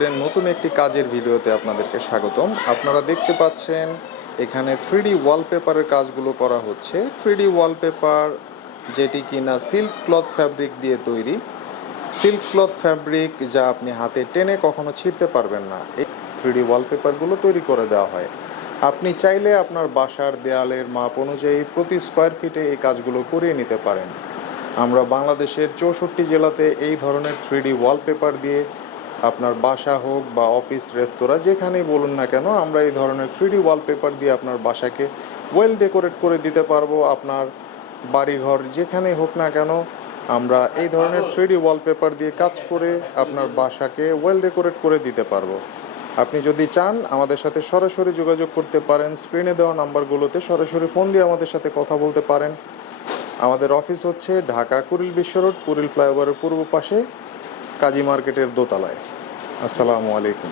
নতুন একটি কাজের ভিডিওতে আপনাদেরকে স্বাগতম। আপনারা দেখতে পাচ্ছেন, এখানে থ্রিডি ওয়ালপেপারের কাজগুলো করা হচ্ছে। থ্রিডি ওয়ালপেপার যেটি কিনা সিল্ক ক্লথ ফ্যাব্রিক দিয়ে তৈরি। সিল্ক ক্লথ ফ্যাব্রিক যা আপনি হাতে টেনে কখনো ছিঁড়তে পারবেন না। এই থ্রিডি ওয়ালপেপারগুলো তৈরি করে দেওয়া হয়। আপনি চাইলে আপনার বাসার দেয়ালের মাপ অনুযায়ী প্রতি স্কোয়ার ফিটে এই কাজগুলো করিয়ে নিতে পারেন। আমরা বাংলাদেশের চৌষট্টি জেলাতে এই ধরনের থ্রিডি ওয়ালপেপার দিয়ে আপনার বাসা হোক বা অফিস, রেস্তোরাঁ, যেখানেই বলুন না কেন, আমরা এই ধরনের থ্রিডি ওয়ালপেপার দিয়ে আপনার বাসাকে ওয়েল ডেকোরেট করে দিতে পারব। আপনার বাড়িঘর যেখানেই হোক না কেন, আমরা এই ধরনের থ্রিডি ওয়ালপেপার দিয়ে কাজ করে আপনার বাসাকে ওয়েল ডেকোরেট করে দিতে পারব। আপনি যদি চান, আমাদের সাথে সরাসরি যোগাযোগ করতে পারেন। স্ক্রিনে দেওয়া নাম্বারগুলোতে সরাসরি ফোন দিয়ে আমাদের সাথে কথা বলতে পারেন। আমাদের অফিস হচ্ছে ঢাকা কুরিল বিশ্ব রোড কুরিল ফ্লাইওভারের পূর্ব পাশে। কাজী মার্কেটের দোতলায় আসসালামু আলাইকুম